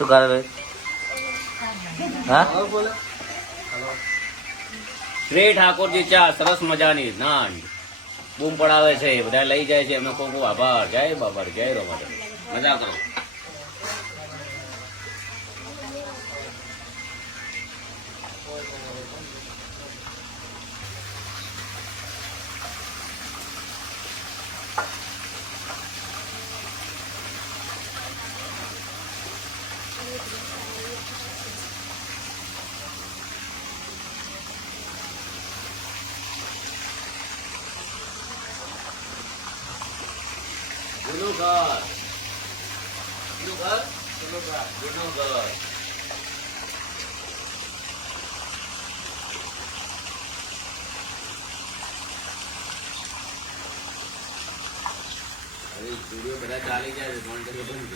શું કરે? હા, શ્રી ઠાકોરજી ચા સરસ મજાની નાન બૂમ પડાવે છે, બધા લઈ જાય છે. એમનો ખૂબ ખૂબ આભાર. જય બાબા, જય રોમા. મજા કરો. Dulu ઘર. હવે સ્ટુડિયો બધા ચાલી જાય છે, ફોન કરી બંધ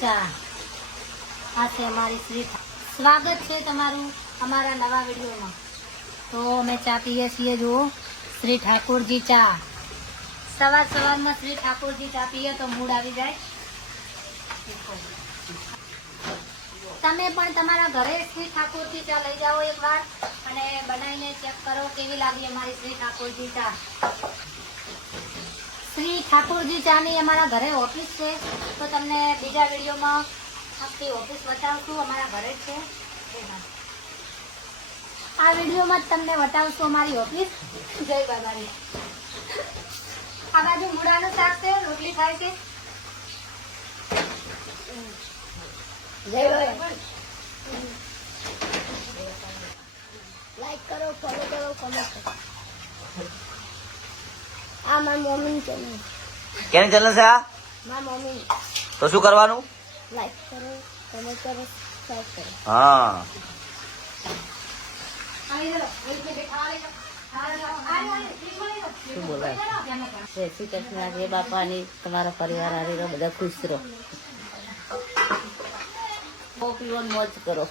છે. આ છે અમારી શ્રી. સ્વાગત છે તમારું અમારા નવા વિડીયોમાં. તો અમે ચા પીએ છીએ. જુઓ, શ્રી ઠાકોરજી ચા. સવારમાં શ્રી ઠાકોરજી ચા પીએ તો મૂડ આવી જાય. તમે પણ તમારા ઘરે શ્રી ઠાકોરજી ચા લઈ જાઓ એકવાર અને બનાવીને ચેક કરો કેવી લાગી અમારી શ્રી ઠાકોરજી ચા. શ્રી ઠાકોરજી ચાની અમારા ઘરે ઓફિસ છે, તો તમને બીજા વિડીયોમાં આખી ઓફિસ બતાવશું. અમારા ઘરે જ છે. આ વિડીયોમાં જ તમને બતાવશું અમારી ઓફિસ. જય બાબારી. આ બાજુ મૂળાનું શાક છે, રોટલી થાય છે. જય બાબા. લાઈક કરો, ફોલો કરો, કમેન્ટ કરો. આ મારી મમ્મી ચેનલ. કેની ચેનલ છે આ? મારી મમ્મી. તો શું કરવાનું? લાઈક કરો, કમેન્ટ કરો, સબસ્ક્રાઇબ કરો. હા, શું બોલાય? જય શ્રી કૃષ્ણ. જય બાપાની. તમારા પરિવાર હારે રહો, બધા ખુશ રહો. પીવો ને મોજ કરો.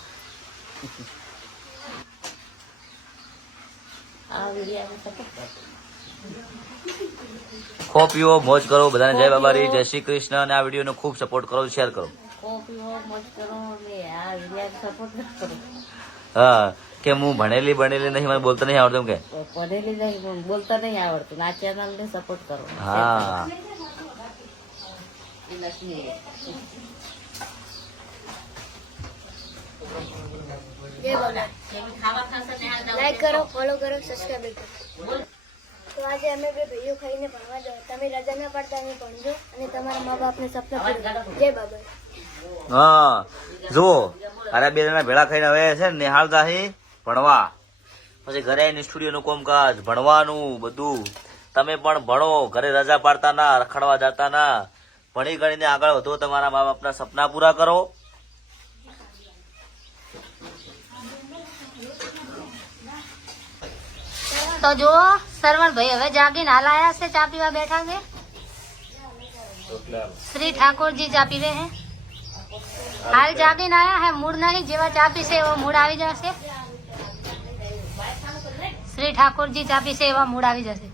આ વિડીયો સપોર્ટ કરો. ખો પીવો, મોજ કરો. બધાને જય બાબારી, જય શ્રી કૃષ્ણ. અને આ વિડીયોનો ખૂબ સપોર્ટ કરો, શેર કરો. પીવો, મોજ કરો ને આ વિડીયો સપોર્ટ ન કરો. હા, કે હું ભણેલી નહીં, મને બોલતા નહીં આવડતું કે ભણેલી નહીં, બોલતા નહીં આવડતું. આ ચેનલ ને સપોર્ટ કરો. હા. લાઈક કરો, ફોલો કરો, સબસ્ક્રાઇબ કરો. તો આજે અમે બે ભાઈઓ ખાઈને ભણવા જાઓ. તમે રજા ના પાડતા અમે ભણજો અને તમારા મા બાપને સપના પૂરા કરો. જય બાબા. હા, જુઓ, અરે બે જણા ભેળા ખાઈને હવે છે ને નિહાળતા ભણવા. પછી ઘરે આવીને સ્ટુડિયોનું કામકાજ, ભણવાનું બધું. તમે પણ ભણો, ઘરે રજા પાડતા ના, રખડવા જતા ના. ભણી ગણીને આગળ વધો, તમારા મા બાપના સપના પૂરા કરો. તો જો સરવણભાઈ હવે જાગીને હાલ આયા છે, ચા પીવા બેઠા છે. શ્રી ઠાકોરજી ચા પીવે હે. હાલ જાગીને આયા હે. મૂડ નહીં, જેવા ચા પીશે એવો મૂડ આવી જશે. શ્રી ઠાકોરજી ચા પીશે એવા મૂડ આવી જશે.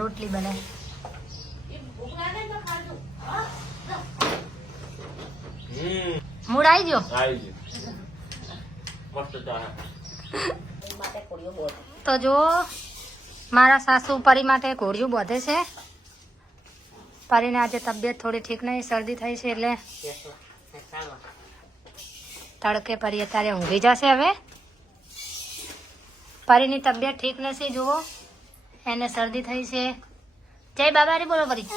રોટલી બનાવી. મૂડ આવી ગયો. તો જો મારા સાસુ પરી માટે ઘોડિયું બાંધે છે. પરીને આજે તબિયત થોડી ઠીક નહીં, શરદી થઈ છે એટલે તડકે પરી અત્યારે ઊંઘી જશે. હવે પરીની તબિયત ઠીક નથી, જુઓ, એને શરદી થઈ છે. જય બાબારી બોલો પરી.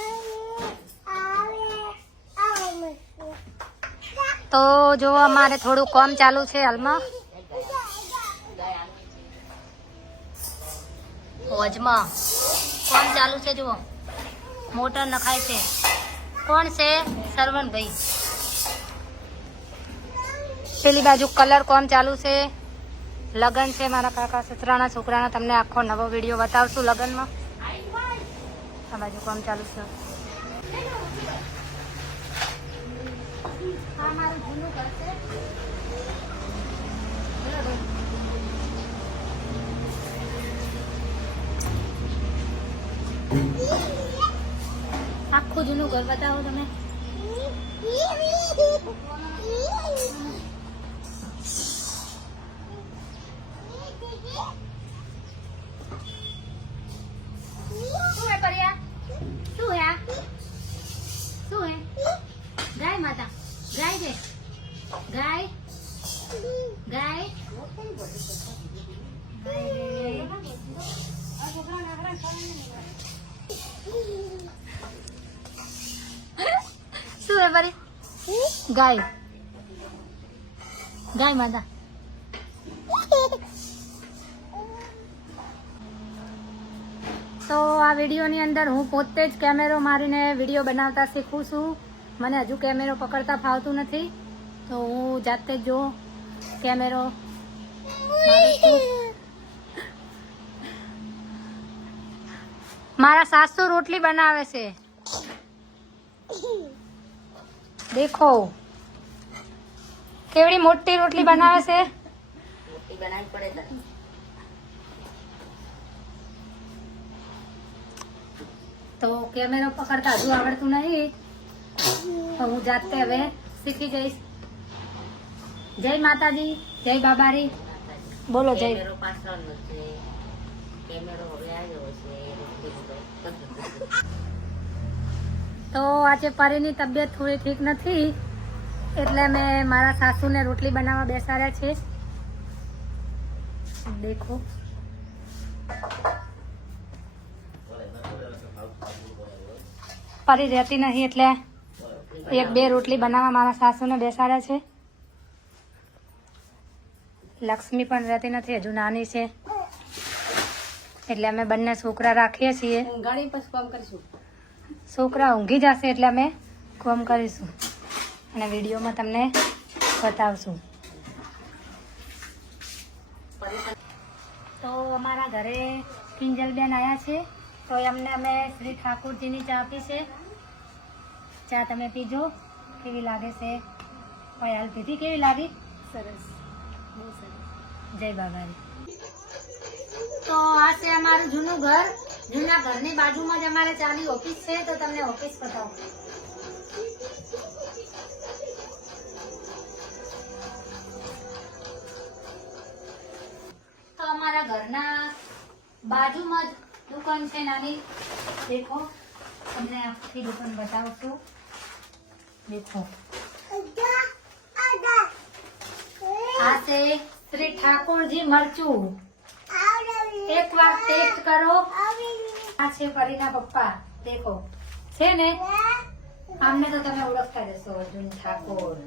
તો જો અમારે થોડું કામ ચાલુ છે હાલમાં. હોજમાં કામ ચાલુ છે. જુઓ, મોટર નખાય છે. કોણ છે? સરવણભાઈ. પેલી બાજુ કલર કામ ચાલુ છે. લગન છે મારા કાકા સસરાના છોકરાના. તમને આખો નવો વિડીયો બતાવશું લગનમાં. આ બાજુ કામ ચાલુ છે. આ મારું જૂનું ઘર છે. આખું જૂનું ઘર બતાવો તમે. શું હે પરિયા? શું હે આ? શું હે? ગાય માતા, ગાય છે, ગાય ગાય શું હે પરી? ગાય ગાય માતા. તો આ વિડીયોની અંદર હું પોતે જ કેમેરો મારીને વિડીયો બનાવતા શીખું છું. મને હજુ કેમેરો પકડતા ફાવતું નથી, તો હું જાતે જ જો કેમેરો મારું છું. મારા સાસુ રોટલી બનાવે છે, દેખો કેવડી મોટી રોટલી બનાવે છે. રોટી બનાવી પડે તને. તો કેમેરો પકડતા હજુ આવડતું નહીં, તો હું જાતે હવે શીખી જઈશ. જય માતાજી, જય બાબારી. બોલો જય. કેમેરો પાછળનો છે, કેમેરો હવે આવ્યો છે. તો આજે પરીની તબિયત થોડી ઠીક નથી, એટલે મેં મારા સાસુને રોટલી બનાવવા બેસાડ્યા છે. દેખો પરી રહેતી નહીં એટલે એક બે રોટલી બનાવવા મારા સાસુને બેસાડ્યા છે. લક્ષ્મી પણ રહેતી નથી, હજુ નાની છે, એટલે અમે બંને છોકરા રાખીએ છીએ. ઊંઘાડી પછી કામ કરીશું. છોકરા ઊંઘી જશે એટલે અમે કોમ કરીશું અને વિડીયોમાં તમને બતાવશું. તો અમારા ઘરે કિંજલબેન આવ્યા છે, તો એમને અમે શ્રી ઠાકોરજીની ચા આપી છે. ચા તમે પીજો, કેવી લાગે છે? કોઈ હાલ પીધી, કેવી લાગી? સરસ, બહુ સરસ. જય બાબારી. તો આ છે અમારું જૂનું ઘર. જૂના ઘરની બાજુમાં જ અમારે ચાની ઓફિસ છે, તો તમને ઓફિસ બતાવું. તો અમારા ઘરના બાજુમાં જ દુકાન છે નાની. દેખો, તમને આખી દુકાન બતાવું છું. દેખો, આ છે શ્રી ઠાકોરજી મરચું. એક વાર ટેસ્ટ કરો. આ છે પરીના પપ્પા. દેખો છે ને, આમને તો તમે ઓળખતા જશો, અર્જુન ઠાકોર.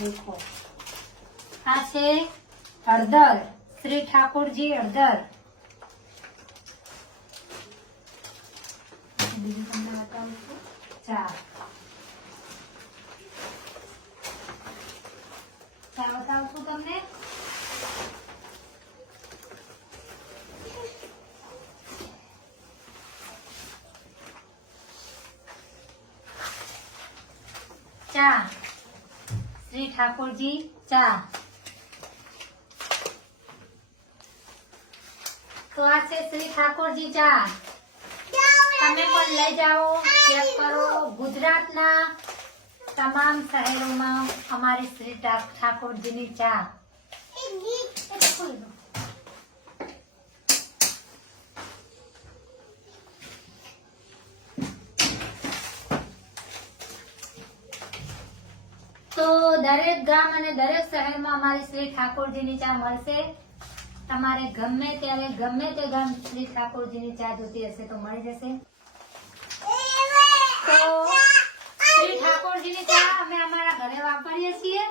દેખો, આ છે હળદર, શ્રી ઠાકોરજી હળદર. બીજું તમને બતાવું છું. ચા બતાવું છું તમને. ચા, શ્રી ઠાકોરજી ચા. તો આ છે શ્રી ઠાકોરજી ચા. તમે પણ લઈ જાઓ, ચેક કરો. ગુજરાતના તમામ શહેરોમાં અમારી શ્રી ઠાકોરજીની ચા. તો દરેક ગામ અને દરેક શહેરમાં અમારી શ્રી ઠાકોરજીની ચા મળશે. તમારે ગમે ત્યારે ગમે તે ગામ શ્રી ઠાકોરજીની ચા જોતી હશે તો મળી જશે. તો શ્રી ઠાકોરજીની ચા અમે અમારા ઘરે વાપરીએ છીએ.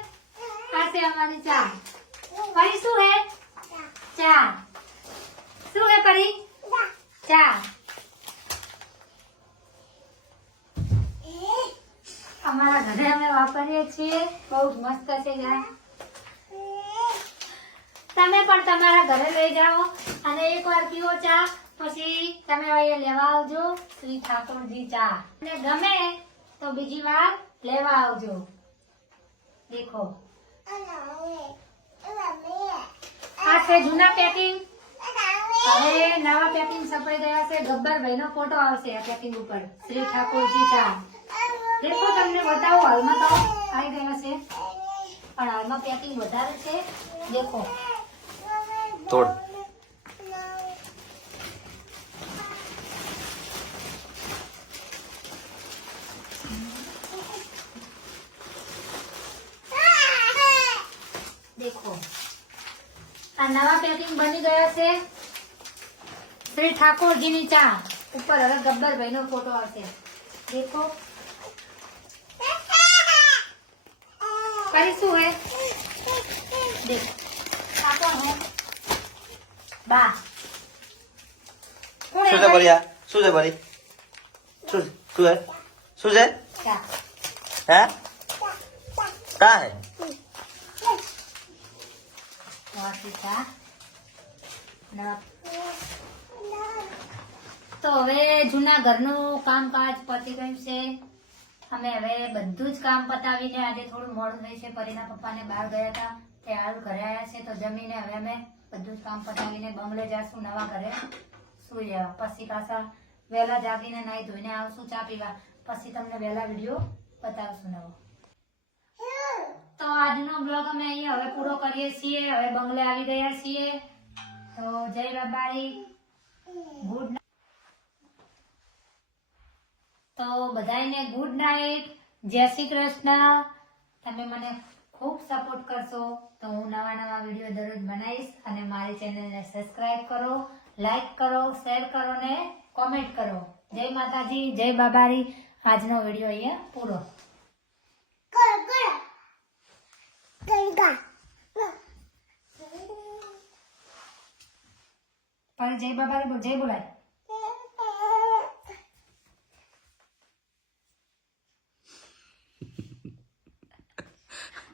આ છે અમારી ચા. પરી શું હે? ચા. શું હે પરી? ચા. અમારા ઘરે અમે વાપરીએ છીએ. બહુ જ મસ્ત છે ચા. તમે પણ તમારા ઘરે લઈ જાઓ અને એકવાર પીવો ચા, પછી તમે અહીંયા લેવા આવજો શ્રી ઠાકોરજી ચા. અને ગમે તો બીજી વાર લેવા આવજો. દેખો, છે જૂના પેકિંગ. હવે નવા પેકિંગ છપાઈ ગયા છે. ગબ્બરભાઈ નો ફોટો આવશે આ પેકિંગ ઉપર. શ્રી ઠાકોરજી ચા. દેખો તમને બતાવો, હાલમાં તો આવી ગયા છે પણ હાલમાં પેકિંગ વધારે છે. દેખો તોડ. દેખો આ નવા પેકિંગ બની ગયા છે. શ્રી ઠાકોરજીની ચા ઉપર હવે ગબ્બરભાઈ નો ફોટો આવશે. દેખો કરીશું હે. દેખો આ કોણ હે? બા. કોણ હે શું છે ભાઈ? ભર્યા? શું છે ભરી? શું છે? શું છે? ચા. હે? કા હે? નવાથી ચા. તો હવે જૂના ઘરનું કામકાજ પતી ગયું છે. અમે હવે બધું જ કામ પતાવીને આજે થોડું મોડું થઈ છે. પરીના પપ્પાને બહાર ગયા હતા તે હાલ ઘરે આવ્યા છે તો જમીને હવે અમે બધું જ કામ પતાવીને બંગલે જાશું નવા ઘરે સુઈ જવા. પછી પાછા વહેલા જાગીને નાહી ધોઈને આવશું ચા પીવા. પછી તમને વહેલા વિડીયો બતાવશું નવો. તો આજનો બ્લોગ અમે અહીંયા હવે પૂરો કરીએ છીએ. હવે બંગલે આવી ગયા છીએ. તો જય બાબારી, ગુડ નાઇટ. તો બધાને ગુડ નાઇટ, જય શ્રી કૃષ્ણ. તમે મને ખૂબ સપોર્ટ કરશો તો હું નવા નવા વિડીયો દરરોજ બનાવીશ. અને મારી ચેનલને સબસ્ક્રાઇબ કરો, લાઈક કરો, શેર કરો ને કોમેન્ટ કરો. જય માતાજી, જય બાબારી. આજનો વિડીયો અહીંયા પૂરો. પણ જય બાબારી બોલ, જય બોલાય.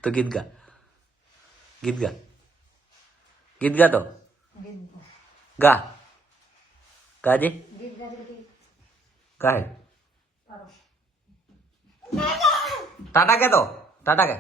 તો ગીત ગા. ગીત ગા. ગીત ગા તો ગા. ગાજે. ગીત ગાજે. ગાય. ટાટા કે તો ટાટા કે